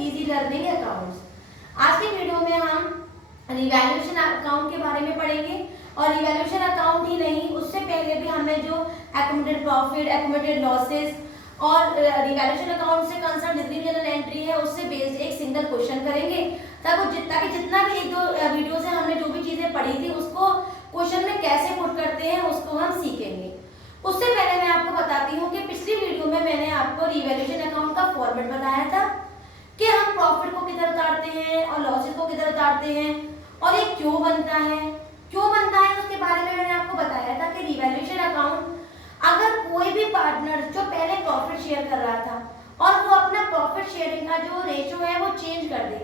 Easy learning accounts. आज की video में हम रिवैल्यूएशन अकाउंट के बारे में पढ़ेंगे और रिवैल्यूएशन अकाउंट ही नहीं, उससे पहले भी हमें जो एक्युमुलेटेड प्रॉफिट, एक्युमुलेटेड लॉसेस और रिवैल्यूएशन अकाउंट से कंसर्न जितनी जनरल एंट्री है उससे बेस्ड एक सिंगल क्वेश्चन करेंगे, ताकि जितना भी एक दो वीडियो से हमने जो भी चीजें पढ़ी थी उसको क्वेश्चन में कैसे पुट करते हैं उसको हम सीखेंगे। उससे पहले मैं आपको बताती हूँ कि पिछली वीडियो में मैंने आपको रिवैल्यूएशन अकाउंट का फॉर्मेट बताया था कि हम प्रॉफिट को किधर उतारते हैं और लॉसेस को किधर उतारते हैं और ये क्यों बनता है उसके बारे में मैंने आपको बताया था कि रिवैल्यूएशन अकाउंट अगर कोई भी पार्टनर जो पहले प्रॉफिट शेयर कर रहा था और वो अपना प्रॉफिट शेयरिंग का जो रेशो है वो चेंज कर दे,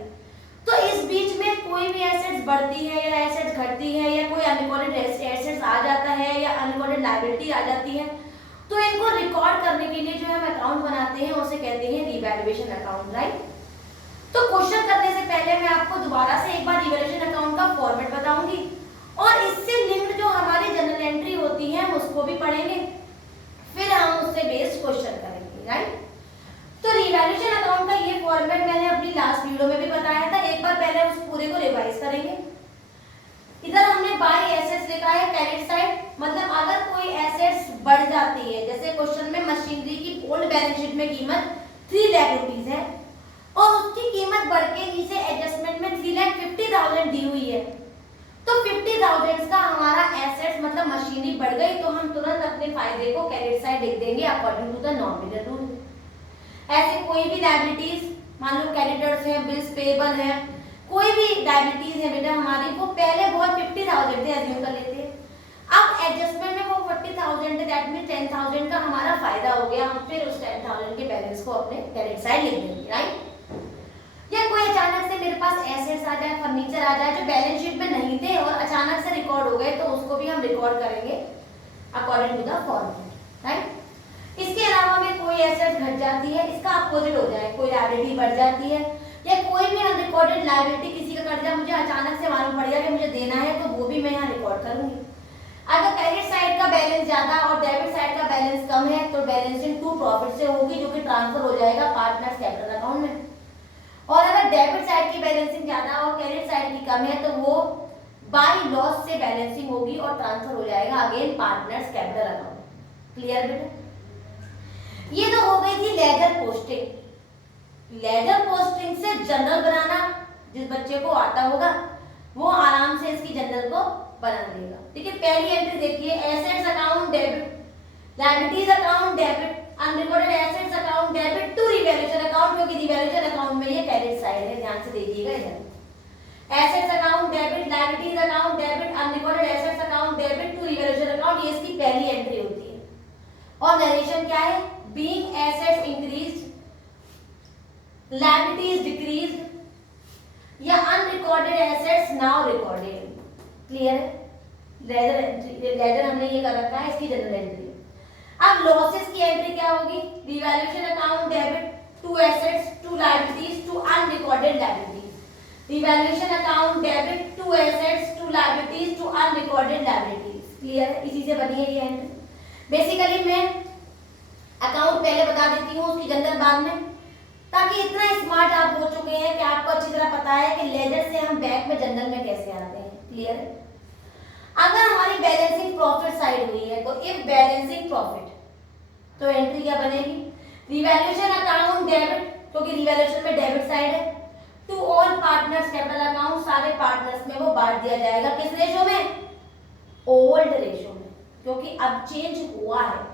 तो इस बीच में कोई भी एसेट्स बढ़ती है या एसेट्स घटती है या कोई अनरिकॉर्डेड एसेट्स आ जाता है या अनरिकॉर्डेड लायबिलिटी आ जाती है, तो इनको रिकॉर्ड करने के लिए जो हम अकाउंट बनाते हैं उसे कहते हैं रिवैल्यूएशन अकाउंट, राइट। तो क्वेश्चन करने से पहले मैं आपको दोबारा से एक बार रिवैल्यूएशन अकाउंट का फॉर्मेट बताऊंगी और इससे लिंक्ड जो हमारी जनरल एंट्री होती है उसको भी पढ़ेंगे, फिर हम उससे बेस्ड क्वेश्चन करेंगे, राइट। तो रिवैल्यूएशन अकाउंट का ये फॉर्मेट मैंने अपनी लास्ट वीडियो में भी बताया था, एक बार पहले उस पूरे को रिवाइज करेंगे। इधर हमने बाय एसेट्स लिखा है क्रेडिट साइड, मतलब अगर कोई एसेट्स बढ़ जाती है, जैसे क्वेश्चन में मशीनरी की ओल्ड बैलेंस शीट में कीमत 3 लाख रुपीस है और उसकी कीमत बढ़ के नीचे एडजस्टमेंट में 3,50,000 दी हुई है, तो 50,000 का हमारा एसेट्स मतलब मशीनरी बढ़ गई, तो हम तुरंत अपने फायदे को क्रेडिट साइड लिख देंगे according to the nominal rule. ऐसे कोई भी लायबिलिटीज, मान लो क्रेडिटर्स है, बिल्स पेएबल है, कोई भी लायबिलिटीज है बेटा हमारी, वो पहले बहुत 50,000 थे, अज्यूम कर लेते हैं, अब एडजस्टमेंट में वो 40,000 थे, दैट मींस 10,000 का हमारा फायदा हो गया, हम फिर उस 10,000 के बैलेंस को अपने क्रेडिट साइड लिख देंगे, राइट। या कोई अचानक से मेरे पास एसेट्स आ जाए, फर्नीचर आ जाए जो बैलेंस शीट में नहीं थे और अचानक से रिकॉर्ड हो गए, तो उसको भी हम रिकॉर्ड करेंगे according to the format, right. इसके अलावा में कोई एसेट घट जाती है, इसका अपोजिट हो जाए, कोई लायबिलिटी बढ़ जाती है या कोई भी अनरिकॉर्डेड लायबिलिटी, किसी का कर्जा मुझे अचानक से मालूम पड़ गया कि मुझे देना है, तो वो भी मैं यहाँ रिकॉर्ड करूंगी। अगर क्रेडिट साइड का बैलेंस ज्यादा और डेबिट साइड का बैलेंस कम है, तो बैलेंसिंग टू प्रॉफिट से होगी, जो कि ट्रांसफर हो जाएगा पार्टनर्स कैपिटल अकाउंट में। और अगर डेबिट साइड की बैलेंसिंग ज्यादा और क्रेडिट साइड की कम है, तो वो बाय लॉस से बैलेंसिंग होगी और ट्रांसफर हो जाएगा again partners capital account. Clear बेटा? ये तो हो गई थी लेजर पोस्टिंग। लेजर पोस्टिंग से जनरल बनाना जिस बच्चे को आता होगा वो आराम से इसकी जनरल को बना देगा। ठीक है, पहली एंट्री देखिए, assets account debit, liabilities account debit, unrecorded assets account debit to revaluation account, क्योंकि रिवैल्यूएशन अकाउंट में ये क्रेडिट साइड है, ध्यान से देखिएगा इधर। Assets account debit, liabilities account debit, unrecorded assets account debit to revaluation account, ये इसकी पहली एंट्री होती है। और नरेशन क्या है? Being assets increased, liabilities decreased या unrecorded assets now recorded। Clear है? लेजर हमने ये कर रखा है, इसकी जनरल एंट्री। अब लॉसेस की एंट्री क्या होगी? Revaluation account debit to assets to liabilities to unrecorded liabilities, revaluation account debit to assets to liabilities to unrecorded liabilities. Clear है? इसी से बनी है ये एंट्री। बेसिकली मैं अकाउंट पहले बता देती हूँ, उसकी जनरल बाद में, ताकि इतना स्मार्ट आप हो चुके हैं कि आपको अच्छी तरह पता है कि लेजर से हम बैक में जनरल में कैसे आते हैं। क्लियर है? अगर हमारी बैलेंसिंग प्रॉफिट साइड हुई है, तो इफ बैलेंसिंग प्रॉफिट, तो एंट्री क्या बनेगी? रिवैल्यूएशन अकाउंट डेबिट, क्योंकि रिवैल्यूएशन में डेबिट साइड है, to all partners capital account, सारे पार्टनर्स में वो बांट दिया जाएगा। किस रेशो में? ओल्ड रेशो में, क्योंकि अब चेंज हुआ है,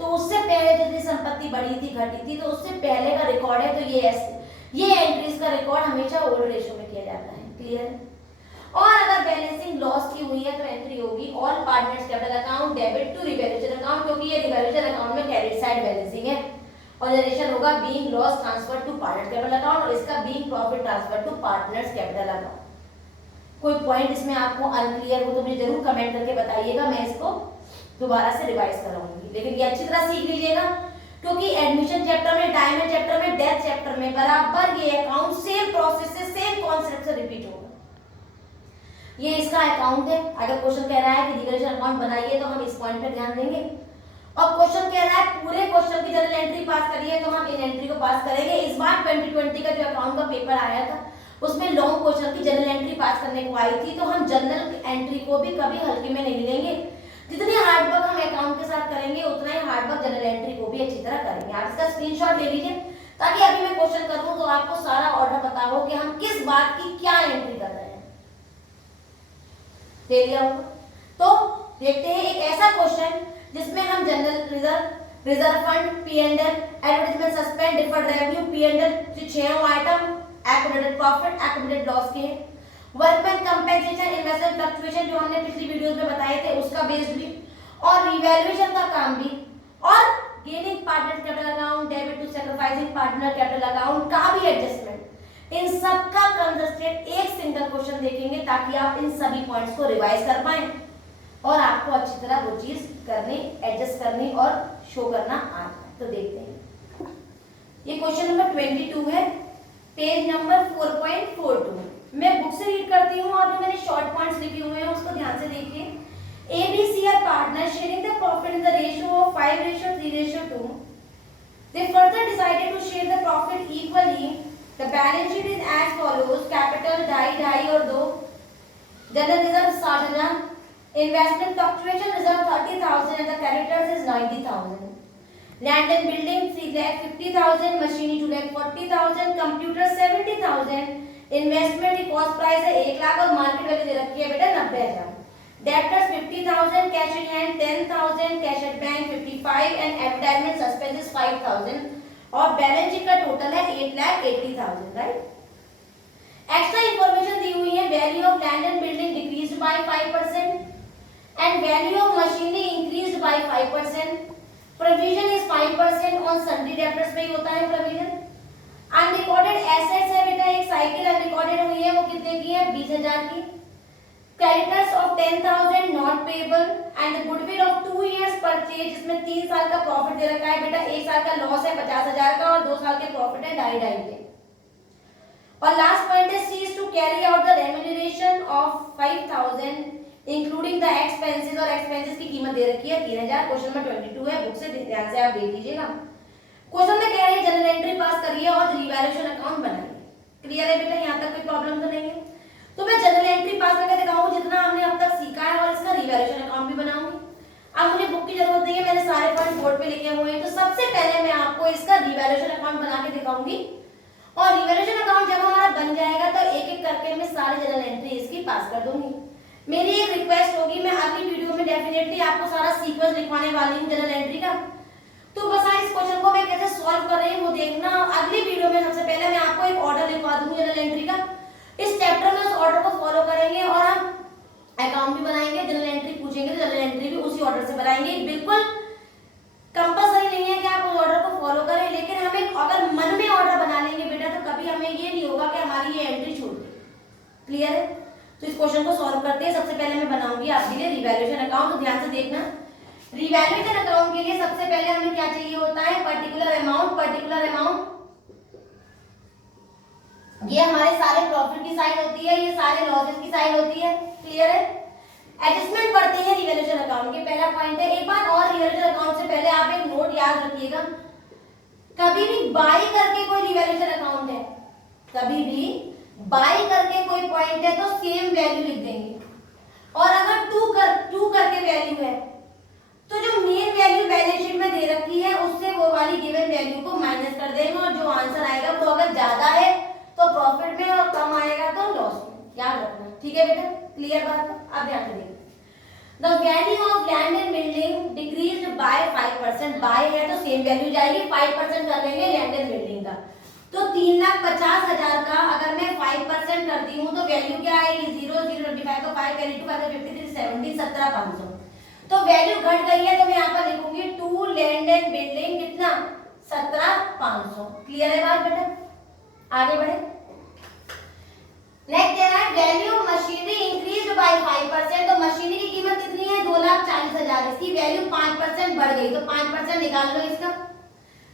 तो उससे पहले जितनी संपत्ति बढ़ी थी, घटी थी, तो उससे पहले का रिकॉर्ड है, तो ये एंट्रीज का रिकॉर्ड हमेशा ओल्ड रेशो में किया जाता है। क्लियर? और अगर बैलेंसिंग लॉस की हुई है, तो एंट्री होगी all partners capital account debit to revaluation account, क्योंकि ये रिवैल्यूएशन अकाउंट में क्रेडिट साइड बैलेंसिंग है, और नरेशन होगा being loss transfer to partners capital account, और इसका being profit transfer to partners capital account. कोई पॉइंट इसमें आपको अनक्लियर हो तो मुझे जरूर कमेंट करके बताइएगा, मैं इसको दोबारा से रिवाइज कराऊंगी, लेकिन ये अच्छी तरह सीख लीजिएगा, क्योंकि एडमिशन चैप्टर में, डायमंड चैप्टर में, डेथ चैप्टर में बराबर ये अकाउंट सेम प्रोसेस से, सेम कॉन्सेप्ट से रिपीट होगा। ये इसका अकाउंट है। अगर क्वेश्चन कह रहा है कि रिवैल्यूएशन अकाउंट बनाइए, तो हम इस पॉइंट पर ध्यान देंगे। और क्वेश्चन कह रहा है पूरे क्वेश्चन की जनरल एंट्री पास करिए, तो हम इन एंट्री को पास करेंगे। इस बार 2020 का जो अकाउंट का पेपर आया था उसमें लॉन्ग क्वेश्चन की जनरल एंट्री पास करने को आई थी, तो हम जनरल एंट्री को भी कभी हल्के में नहीं लेंगे। जितनी हार्ड वर्क हम अकाउंट के साथ करेंगे उतना ही हार्ड वर्क जनरल एंट्री को भी अच्छी तरह करेंगे। आप इसका स्क्रीनशॉट ले लीजिए ताकि अभी मैं क्वेश्चन करूं तो आपको सारा ऑर्डर पता हो कि हम किस बात की क्या एंट्री कर रहे हैं। ले लिया होगा। तो देखते हैं एक ऐसा क्वेश्चन जिसमें हम general reserve fund, P&L, advertisement suspend, deferred revenue, P&L जो 6 item, accumulated profit, accumulated loss के हैं। वर्कमैन कंपेंसेशन, इन्वेस्टमेंट फ्लक्चुएशन जो हमने पिछली वीडियोस में बताए थे उसका बेस्ड भी, और रिवैल्यूएशन का काम भी, और gaining partner capital account, debit to sacrificing partner capital account का भी एडजस्टमेंट। इन सब का कंसिस्टेंट एक सिंगल क्वेश्चन देखेंगे ताकि आप इन सभी पॉइंट्स को रिवाइज कर पाएं और आपको अच्छी तरह वो चीज करनी, एडजस्ट करनी और शो करना आ जाए। तो देखते हैं, ये क्वेश्चन नंबर 22 है, पेज नंबर 4.42। मैं बुक से रीड करती हूँ और जो मैंने शॉर्ट पॉइंट्स लिखे हुए हैं उसको ध्यान से देखिए। ABC are partners sharing the profit in the ratio of 5:3:2. They further decided to share the profit equally. The balance sheet is as follows: capital ढाई और 2, general reserve 60,000, investment fluctuation reserve 30,000 and the creditors is 90,000. Land and building 3,50,000, machinery 2,40,000, computer 70,000, investment की cost price है 1 लाख और market value दे रखी है बेटा 90,000। Debtors 50,000, cash in hand 10,000, cash at bank 55 and advertisement suspenses 5,000 और balance sheet का total है 8,80,000, right. Extra information दी हुई है, value of land and building decreased by 5% and value of machinery increased by 5%। Provision is 5% on sundry debtors पे ही होता है provision. Unrecorded assets है बेटा, एक साइकिल अनरिकॉर्डेड हुई है, वो कितने की है 20,000 की। Creditors of 10,000 not payable and goodwill of 2 years purchase, जिसमें 3 साल का प्रॉफिट दे रखा है बेटा, 1 साल का लॉस है 50,000 का और 2 साल के प्रॉफिट है 2.5 के। और लास्ट पॉइंट है cease to carry out the remuneration of 5,000 including the expenses, और एक्सपेंसेस की कीमत दे रखी है 3,000। क्वेश्चन नंबर 22 है, बुक से ध्यान से आप देख लीजिएगा। क्वेश्चन में कह रही है जनरल एंट्री पास करिए और रिवैल्यूएशन अकाउंट बनाइए। क्लियर है बेटा, यहाँ तक कोई प्रॉब्लम तो नहीं है। तो मैं जनरल एंट्री पास करके दिखाऊंगी जितना हमने अब तक सीखा है और इसका रिवैल्यूएशन अकाउंट भी बनाऊंगी। अब मुझे बुक की जरूरत नहीं है, मैंने सारे पॉइंट बोर्ड पे लिखे हुए हैं। तो सबसे पहले मैं आपको इसका रिवैल्यूएशन अकाउंट बना के दिखाऊंगी और रिवैल्यूएशन अकाउंट जब हमारा बन जाएगा तो एक एक करके मैं सारे जनरल एंट्री इसकी पास कर दूंगी। मेरी एक रिक्वेस्ट होगी, मैं अगली वीडियो में डेफिनेटली आपको सारा सीक्वेंस लिखवाने वाली हूँ जनरल एंट्री का। तो बस इस क्वेश्चन को मैं कैसे सॉल्व कर रही हूं वो देखना। अगली वीडियो में सबसे पहले मैं आपको एक ऑर्डर लिखवा दूंगी जनरल एंट्री का। इस चैप्टर में उस ऑर्डर को फॉलो करेंगे और हम अकाउंट भी बनाएंगे, जनरल एंट्री पूछेंगे तो जनरल एंट्री भी उसी ऑर्डर से बनाएंगे। बिल्कुल कंपल्सरी नहीं है कि आप उस ऑर्डर को फॉलो करें, लेकिन हम एक अगर मन में ऑर्डर बना लेंगे बेटा तो कभी हमें ये नहीं होगा कि हमारी ये एंट्री छूट गई। क्लियर है? तो इस क्वेश्चन को सॉल्व करते हैं। सबसे पहले मैं बनाऊंगी आपके लिए रिवैल्यूएशन अकाउंट, तो ध्यान से देखना। रिवैल्यूएशन अकाउंट के लिए सबसे पहले हमें क्या चाहिए होता है, पर्टिकुलर अमाउंट। पर्टिकुलर अमाउंट ये हमारे सारे प्रॉफिट की साइड होती है, ये सारे लॉसेस की साइड होती है। क्लियर है? एडजस्टमेंट पढ़ते हैं रिवैल्यूएशन अकाउंट के, पहला पॉइंट है। एक बार और रिवैल्यूएशन अकाउंट से पहले आप एक नोट याद रखिएगा, कभी भी बाई करके कोई रिवैल्यूएशन अकाउंट है, कभी भी बाई करके कोई पॉइंट है तो सेम वैल्यू लिख देंगे, और अगर टू करके वैल्यू है तो जो मेन वैल्यू बैलेंस शीट में दे रखी है उससे वो वाली गिवन वैल्यू को माइनस कर देंगे, और जो आंसर आएगा वो अगर ज्यादा है तो प्रॉफिट में और कम आएगा तो लॉस में। याद रखना, ठीक है बेटा? क्लियर बात है? अब ध्यान से देखिए। The value of land and building decreased by 5%। By है तो सेम वैल्यू जाएगी, 5% कर लेंगे लैंड एंड बिल्डिंग का। तो 3,50,000 का अगर मैं 5% करती हूँ तो वैल्यू क्या आएगी, 0 0 25 को 5 कैरी 2 5 53 70 17,500। तो वैल्यू घट गई है तो मैं यहाँ पर लिखूंगी 2 लैंड एंड बिल्डिंग कितना 17,500। क्लियर है बात बेटा? आगे बढ़े। नेक्स्ट कह रहा है वैल्यू मशीनरी इंक्रीज्ड बाय 5%। तो मशीनरी की कीमत कितनी है 2,40,000, इसकी वैल्यू 5% बढ़ गई, तो 5% निकाल लो इसका।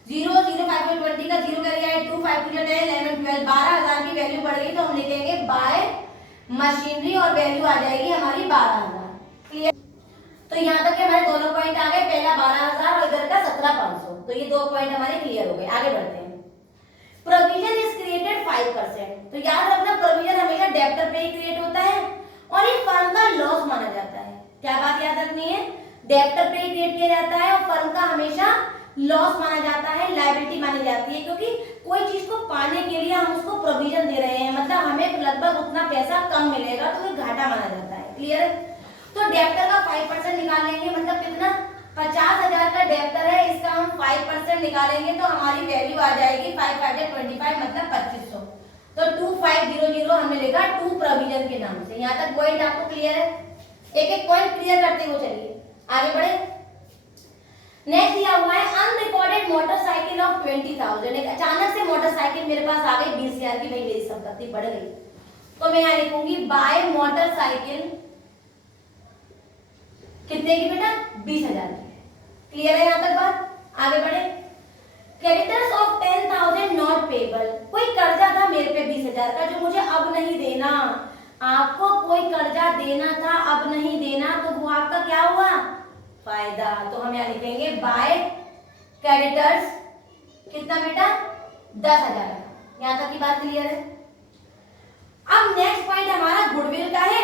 0 0 5 20 का 0 कर गया है, 2 5 2 10 11 12 12,000 की वैल्यू बढ़ गई तो हम लिखेंगे बाय मशीनरी और वैल्यू आ जाएगी हमारी 12,000। क्लियर? तो यहाँ तक के हमारे दोनों पॉइंट आ गए, पहला 12,000 और इधर का 17,500। तो ये 2 पॉइंट हमारे क्लियर हो गए। आगे बढ़ते हैं। Provision is created 5%। तो याद रखना प्रोविजन हमेशा डेब्टर पे ही क्रिएट होता है और ये फर्म का लॉस माना जाता है। क्या बात याद रखनी है, डेब्टर पे ही क्रिएट किया जाता है और फर्म का हमेशा लॉस माना जाता है, लायबिलिटी मानी जाती है, क्योंकि कोई चीज को पाने के लिए हम उसको प्रोविजन दे रहे हैं, मतलब हमें लगभग उतना पैसा कम मिलेगा तो ये घाटा माना जाता है। क्लियर है? तो डेब्टर का 5% निकालेंगे, मतलब कितना, 50,000 का डेब्टर है, इसका हम 5% निकालेंगे तो हमारी वैल्यू आ जाएगी 5 5 25, मतलब 2500। तो 2500 हमने लिखा टू प्रोविजन के नाम से। यहाँ तक पॉइंट आपको क्लियर है? एक एक पॉइंट क्लियर करते हुए चलिए आगे बढ़े। नेक्स्ट दिया हुआ है अनरिकॉर्डेड मोटरसाइकिल ऑफ 20,000। एक अचानक से मोटरसाइकिल मेरे पास आ गई 20,000 की, भाई मेरी संपत्ति बढ़ गई, तो मैं यहाँ लिखूंगी बाय मोटरसाइकिल कितने की बेटा, 20,000 की। क्लियर है यहाँ तक बात? आगे बढ़े। Creditors of 10,000 not payable. कोई कर्जा था मेरे पे 20,000 का जो मुझे अब नहीं देना। आपको कोई कर्जा देना था, अब नहीं देना, तो वो आपका क्या हुआ, फायदा। तो हम यहाँ लिखेंगे बाय क्रेडिटर्स कितना बेटा, 10,000। यहाँ तक की बात क्लियर है? अब नेक्स्ट पॉइंट हमारा गुडविल का है।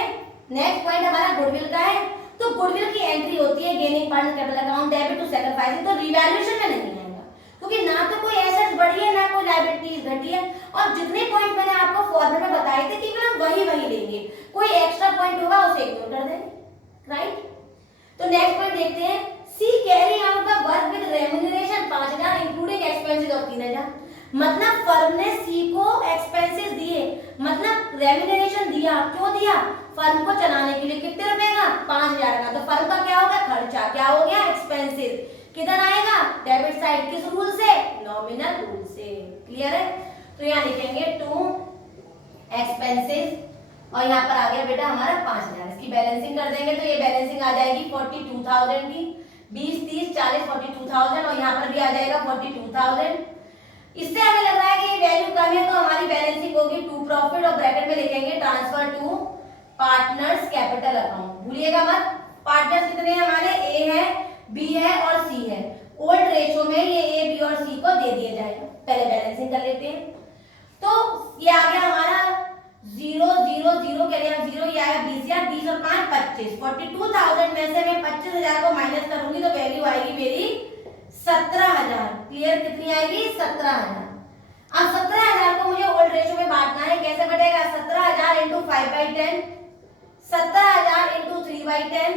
नेक्स्ट पॉइंट हमारा गुडविल का है। तो गुडविल की एंट्री होती है gaining part capital account, debit to sacrificing. तो रिवैल्यूएशन में नहीं आएगा, क्योंकि ना तो कोई एसेट्स बढ़ी है ना कोई लायबिलिटीज घटी है, और जितने पॉइंट मैंने आपको फॉर्मूले में बताए थे केवल हम वही लेंगे, कोई एक्स्ट्रा पॉइंट होगा उसे इग्नोर कर देंगे, राइट। तो नेक्स्ट पॉइंट देखते हैं। C carry out the work with remuneration 5,000 including expenses of 3,000। मतलब फर्म ने सी को एक्सपेंसेस दिए, मतलब रेम्यूनरेशन दिया। क्यों दिया? फर्म को चलाने के लिए। कितने रुपए का? 5,000 का। तो फर्म का क्या हो गया, खर्चा। क्या हो गया, एक्सपेंसेस। किधर आएगा, डेबिट साइड। किस रूल से, नॉमिनल रूल से। क्लियर है? तो यहाँ लिखेंगे टू एक्सपेंसेस और यहाँ पर आ गया बेटा हमारा 5,000। इसकी बैलेंसिंग कर देंगे तो ये बैलेंसिंग आ जाएगी 42,000 की, 20 30 40 42,000, और यहाँ पर भी आ जाएगा 42,000। इससे हमें लग रहा है कि ये वैल्यू कम है तो हमारी बैलेंसिंग होगी टू प्रॉफिट और ब्रैकेट में लिखेंगे transfer to partners capital account. भूलिएगा मत, पार्टनर्स कितने हैं हमारे, ए है, बी है और सी है। ओल्ड रेशो में ये ए, बी और सी को दे दिया जाएगा। पहले बैलेंसिंग कर लेते हैं। तो ये आ गया हमारा 0 0 0 के लिए हम 0, ये आया 20,000, 20 और 5 25। 42,000 में से मैं 25,000 को माइनस करूंगी तो वैल्यू आएगी मेरी 17,000। क्लियर? कितनी आएगी, 17,000। अब 17,000 को मुझे ओल्ड रेशो में बांटना है। कैसे बटेगा, 17,000 इंटू 5/10, 17,000 इंटू 3/10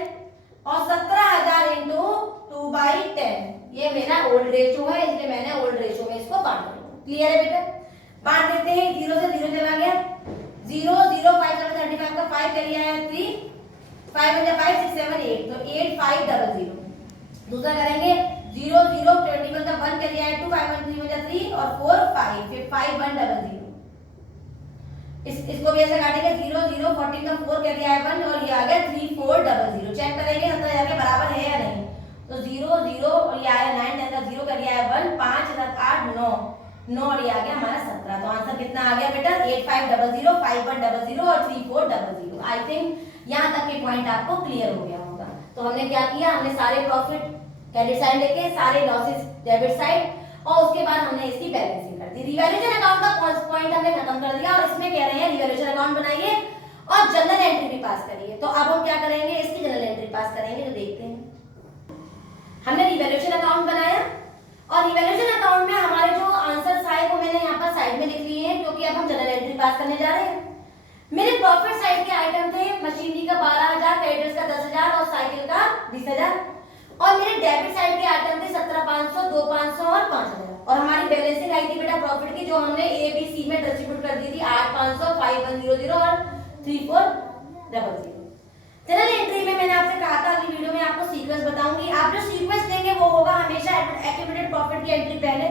और 17,000 इंटू 2/10। ये मेरा ओल्ड रेशो है, इसलिए मैंने ओल्ड रेशो में इसको बांट दिया। क्लियर है बेटा? बांट देते हैं। 0 से 0 चला गया, 0 0 5 7 35 का 5 कर लिया है 3, 5 1 5 6 7 8, तो 8 5 0 0। दूसरा करेंगे 0 0 21 का 1 कर लिया है 2, 5 1 3 1 3 और 4 5, फिर 5 1 0 0। इसको भी ऐसे काटेंगे 0 0 14 का 4 कर लिया है 1 और ये आ गया 3 4 0 0। चेक करेंगे 17,000 के बराबर है या नहीं। तो 0 0 और ये आया 9 10 का 0 कर लिया है 1, 5 7 8 9 9 और ये आ गया हमारा 17। तो आंसर कितना आ गया बेटा, 8 5 0 0 5 1 0 0 और 3 4 0 0। आई थिंक यहाँ तक के पॉइंट आपको क्लियर हो गया होगा। तो हमने क्या किया, हमने सारे प्रॉफिट क्रेडिट साइड लेके, सारे लॉसेस डेबिट साइड, और उसके बाद हमने इसकी बैलेंसिंग कर दी। रिवैल्यूएशन अकाउंट का पॉइंट हमने खत्म कर दिया और इसमें कह रहे हैं रिवैल्यूएशन अकाउंट बनाइए और जनरल एंट्री भी पास करिए। तो अब हम क्या करेंगे, इसकी जनरल एंट्री पास करेंगे। तो देखते हैं, हमने रिवैल्यूएशन अकाउंट बनाया और रिवैल्यूएशन अकाउंट में हमारे जो आंसर्स आए वो मैंने यहाँ पर साइड में लिख लिए हैं, क्योंकि अब हम जनरल एंट्री पास करने जा रहे हैं। मेरे प्रॉफिट साइड के आइटम थे मशीनरी का 12,000, क्रेडिटर्स का 10,000 और साइकिल का 20,000, और मेरे डेबिट साइड के आइटम थे 17,500, 2,500 और 5,000। और हमारी बैलेंसिंग आई थी बेटा प्रॉफिट की, जो हमने ए बी सी में डिस्ट्रीब्यूट कर दी थी 8,500, 5,100 और 3,400। जनरल एंट्री में मैंने आपसे कहा था अगली वीडियो में आपको सीक्वेंस बताऊंगी। आप जो सीक्वेंस देंगे वो होगा हमेशा एक्यूमुलेटेड प्रॉफिट की एंट्री पहले,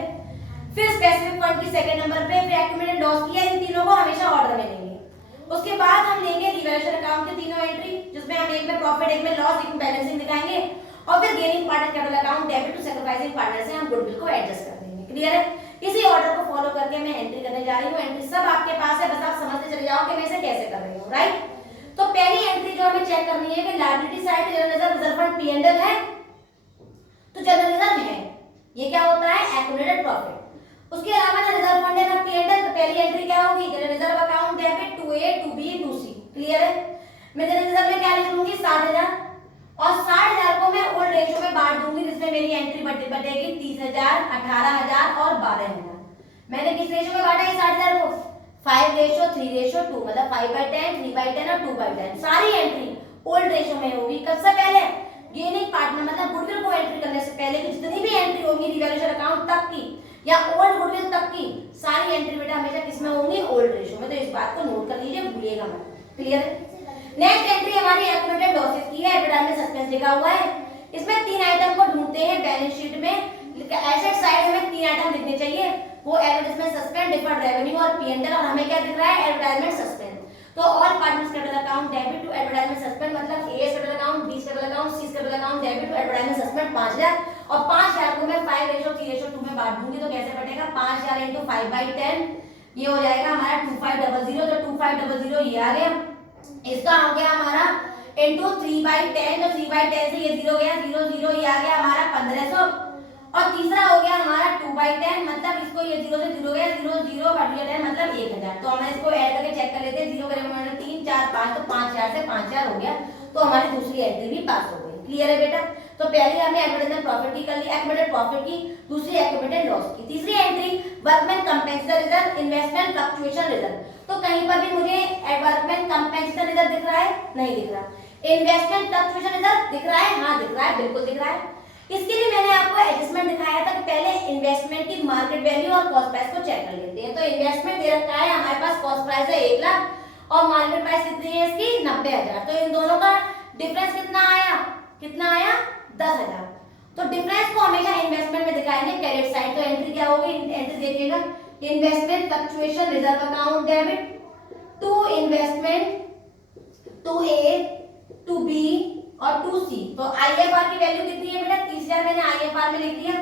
फिर स्पेसिफिक फंड की सेकंड नंबर पे, फिर एक्यूमुलेटेड लॉस की। इन तीनों को हमेशा ऑर्डर में लेंगे। उसके बाद हम लेंगे रिवैल्यूएशन अकाउंट की तीनों एंट्री, जिसमें हम एक में प्रॉफिट, एक में लॉस, एक में बैलेंसिंग दिखाएंगे, और फिर gaining partner capital account, debit to sacrificing partner से हम गुडविल को एडजस्ट कर देंगे। क्लियर है? इसी ऑर्डर को फॉलो करके मैं एंट्री करने जा रही हूँ। एंट्री सब आपके पास है, बस आप समझते चले जाओ कि मैं इसे कैसे कर रही हूँ, राइट। तो पहली एंट्री जो हमें चेक करनी है कि liability side general reserve fund P&L है, तो जनरल रिजर्व है, ये क्या होता है एक्यूमुलेटेड प्रॉफिट। उसके अलावा ना रिजर्व फंड है ना पी&एल, तो पहली एंट्री क्या होगी general reserve account debit to A to B to C. Clear है। मैं जनरल रिजर्व में क्या लिख लूंगी 60,000 और 60,000 को मैं ओल्ड रेशियो में बांट दूंगी, जिसमें मेरी एंट्री बटेगी 30,000, 18,000 और 12,000। मैंने किस रेशियो में बांटा है 60,000 को 5:3:2, मतलब 5/10, 3/10 और 2/10। सारी एंट्री ओल्ड रेशियो में होगी। कब से पहले गेनिंग पार्टनर मतलब गुडविल को एंट्री करने से पहले की जितनी भी एंट्री होंगी रिवैल्यूएशन अकाउंट तक की या ओल्ड गुडविल तक की सारी एंट्री बेटा हमेशा किसमें होंगी ओल्ड रेशियो में। तो इस बात को नोट कर लीजिए, भूलिएगा मत। क्लियर है। नेक्स्ट एंट्री हमारी एक्यूमुलेटेड लॉसेस की है, एडवर्टाइजमेंट सस्पेंस लिखा हुआ है। इसमें 3 आइटम को ढूंढते हैं बैलेंस शीट में। एसेट साइड हमें 3 आइटम लिखने चाहिए, वो एडवर्टाइजमेंट सस्पेंस, डिफर्ड रेवेन्यू और पी&एल। और हमें क्या दिख रहा है एडवर्टाइजमेंट सस्पेंस। तो all partners capital account debit to advertisement suspense, मतलब A capital account, B capital account, C capital account debit to advertisement suspense 5,000 और 5,000 को मैं 5:3:2 में बांट दूंगी। तो कैसे बटेगा 5,000 × 5/10, ये हो जाएगा हमारा 2500। तो 2500 ये आ गया। इसका हो गया हमारा इनटू 3/10, तो 3/10 से ये 0 गया, 0 0 ये आ गया हमारा 1500। और तीसरा हो गया हमारा 2/10, मतलब इसको ये 0 से 0 गया, 0 0 बट 10 मतलब 1,000। तो हम इसको ऐड करके चेक कर लेते हैं, 0 करेंगे 3 4 5, तो 5,000 से 5,000 हो गया। तो हमारी दूसरी एंट्री भी पास हो गई। क्लियर है बेटा। तो पहली हमने एडवर्टाइजमेंट प्रॉफिट की कर ली, एक्यूमुलेटेड प्रॉफिट की, दूसरी एक्यूमुलेटेड लॉस की। तीसरी entry workman compensation reserve, investment fluctuation reserve. तो कहीं पर भी मुझे वर्कमैन कंपेंसेशन रिजर्व दिख रहा है? नहीं दिख रहा। इन्वेस्टमेंट फ्लक्चुएशन रिजर्व दिख रहा है? हाँ दिख रहा है, बिल्कुल दिख रहा है। इसके लिए मैंने आपको एडजस्टमेंट दिखाया था कि पहले इन्वेस्टमेंट की मार्केट वैल्यू और कॉस्ट प्राइस को चेक कर लेते हैं। तो इन्वेस्टमेंट दे रखा है हमारे पास, कॉस्ट प्राइस है 1 लाख और मार्केट प्राइस कितनी है इसकी 90,000। तो इन दोनों का डिफरेंस कितना आया 10,000। तो डिफरेंस को हमेशा इन्वेस्टमेंट में दिखाएंगे क्रेडिट साइड। तो एंट्री क्या होगी, एंट्री देखिएगा investment fluctuation reserve account debit to investment to A to B और टू सी। तो आईएफआर की वैल्यू कितनी है बेटा 30,000 मैंने आईएफआर में लिख दिया।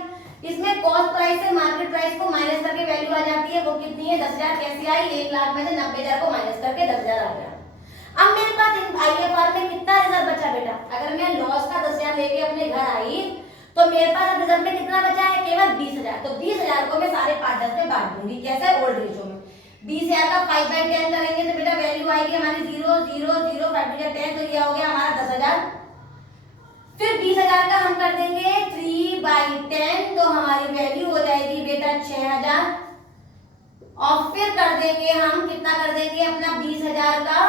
इसमें कॉस्ट प्राइस से मार्केट प्राइस को माइनस करके वैल्यू आ जाती है, वो कितनी है 10,000। कैसे आई 1 लाख में से 90,000 को माइनस करके 10,000 आ गया। अब मेरे पास आईएफआर में कितना रिजर्व बचा बेटा, अगर मैं लॉस का 10,000 लेके अपने घर आई तो मेरे पास अब रिजर्व में कितना बचा है केवल 20,000। तो 20,000 को मैं सारे पार्टनर्स में बांट दूंगी। कैसे ओल्ड रेशियो में 20,000 का 5/10 करेंगे तो बेटा वैल्यू आएगी हमारी 0 0 0 5/10, तो ये हो गया हमारा 10,000। फिर 20,000 का हम कर देंगे 3/10, तो हमारी वैल्यू हो जाएगी बेटा 6,000। और फिर कर देंगे हम कितना कर देंगे अपना 20,000 का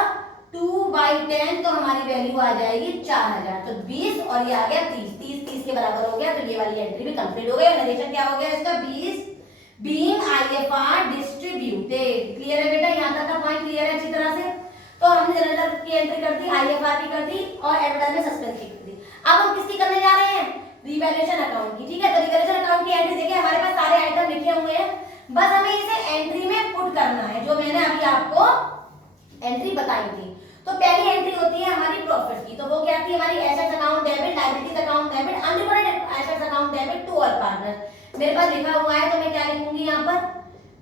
2/10, तो हमारी वैल्यू आ जाएगी 4,000। तो 20 और ये आ गया 30 के बराबर हो गया। तो ये वाली एंट्री भी कंप्लीट हो गई। नरेशन क्या हो गया इसका 20 बीइंग आईएफआर डिस्ट्रीब्यूटेड। क्लियर है बेटा, यहाँ तक का पॉइंट क्लियर है अच्छी तरह से। तो हमने जनरल की एंट्री कर दी, आईएफआर की कर दी और एडवर्टाइजमेंट सस्पेंस की कर दी। अब हम किसकी करने जा रहे हैं रिवैल्यूएशन अकाउंट की। ठीक है, तो रिवैल्यूएशन अकाउंट की एंट्री देखिए हमारे पास सारे आइटम लिखे हुए हैं, बस हमें इसे एंट्री में पुट करना है जो मैंने अभी आपको एंट्री बताई थी। तो पहली एंट्री होती है हमारी प्रॉफिट की, तो वो क्या थी हमारी assets account debit, liabilities account debit, unrecorded assets account debit to all partners. मेरे पास लिखा हुआ है तो मैं क्या लिखूंगी यहाँ पर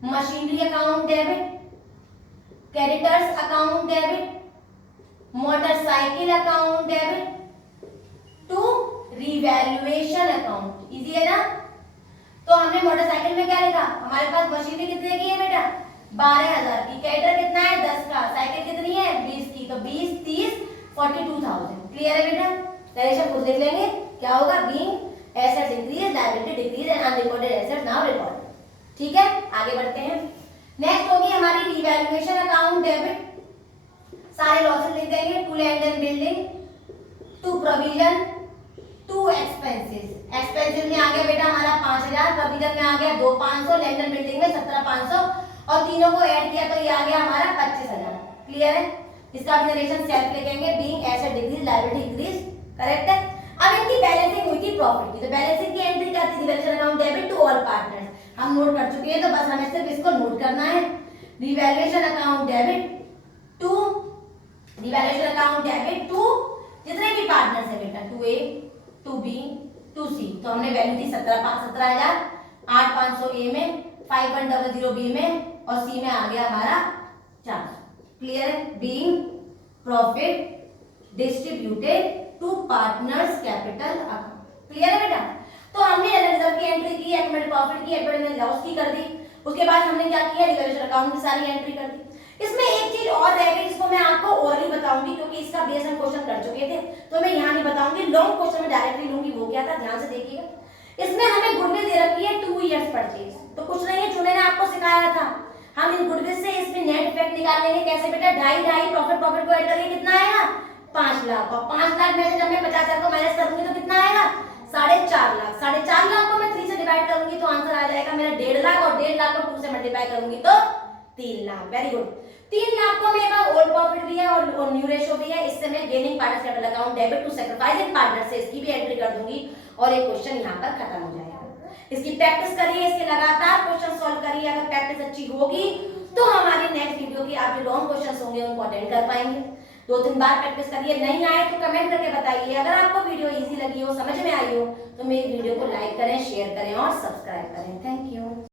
machinery account debit, creditors account debit, motorcycle account debit to revaluation account. Easy है ना। तो हमने मोटरसाइकिल में क्या लिखा, हमारे पास मशीनरी कितने की है बेटा 12,000 की, कैरेक्टर कितना है 10 का, साइकिल कितनी है 20 की, तो 20 30 42,000। क्लियर है बेटा। डायरेक्शन खुद लिख लेंगे क्या होगा being assets increase liability decrease and unrecorded assets now record. ठीक है, आगे बढ़ते हैं। नेक्स्ट होगी हमारी रिवैल्यूएशन अकाउंट डेबिट। सारे लॉसेस लिख देंगे to land and building, to provision, to expenses. Expenses में आ गया बेटा हमारा 5,000, प्रोविजन में आ गया 2,500, लैंड एंड बिल्डिंग में 17,500 और तीनों को ऐड किया तो ये आ गया हमारा 25,000। क्लियर है। इसका भी नरेशन सेल्फ लिखेंगे being asset decrease liability increase. Correct है। अब इनकी बैलेंसिंग हुई थी प्रॉफिट की, तो बैलेंसिंग की एंट्री क्या थी revaluation account debit to all partners. हम नोट कर चुके हैं तो बस हमें सिर्फ इसको नोट करना है। Revaluation account debit to revaluation account debit to जितने भी पार्टनर्स है बेटा 2A 2B 2C। तो हमने वैल्यू दी 17,000, 8,500 ए में, 5,100 बी में और सी में आ गया हमारा 400। क्लियर है। Being profit distributed to partners capital account. Clear है बेटा? तो हमने रिजर्व की एंट्री की, एक्यूमुलेटेड प्रॉफिट की, एक्यूमुलेटेड लॉस की कर दी। उसके बाद हमने क्या किया, रिवैल्यूएशन अकाउंट की सारी एंट्री कर दी। इसमें एक चीज और रह गई जिसको मैं आपको ओरली बताऊंगी, क्योंकि इसका बेस हम क्वेश्चन कर चुके थे, तो मैं यहाँ नहीं बताऊंगी, लॉन्ग क्वेश्चन में डायरेक्टली लूंगी। वो क्या था, ध्यान से देखिएगा। इसमें हमें गुडविल दे रखी है 2 इयर्स परचेज। तो कुछ नहीं है, चुने ने आपको सिखाया था, हम इन गुडविल से इसमें नेट इफेक्ट निकाल लेंगे। कैसे बेटा, 2.5 प्रॉफिट को ऐड करेंगे, कितना आएगा 5 लाख, और 5 लाख में से जब मैं 50,000 को माइनस करूंगी तो कितना आएगा 4.5 लाख। 4.5 लाख को मैं 3 से डिवाइड करूंगी तो आंसर आ जाएगा मेरा 1.5 लाख, और 1.5 लाख को 2 से मल्टीप्लाई करूंगी तो 3 लाख। Very good. 3 लाख को मेरे पास ओल्ड प्रॉफिट भी है और न्यू रेशो भी है, इससे मैं gaining partners capital account debit to sacrificing partner से इसकी भी एंट्री कर दूंगी और एक क्वेश्चन यहां पर खत्म हो जाएगा। इसकी प्रैक्टिस करिए, इसके लगातार क्वेश्चन सॉल्व करिए। अगर प्रैक्टिस अच्छी होगी तो हमारी नेक्स्ट वीडियो की आप जो लॉन्ग क्वेश्चंस होंगे उनको अटेंड कर पाएंगे। 2-3 बार प्रैक्टिस करिए, नहीं आए तो कमेंट करके बताइए। अगर आपको वीडियो इजी लगी हो, समझ में आई हो, तो मेरी वीडियो को लाइक करें, शेयर करें और सब्सक्राइब करें। Thank you.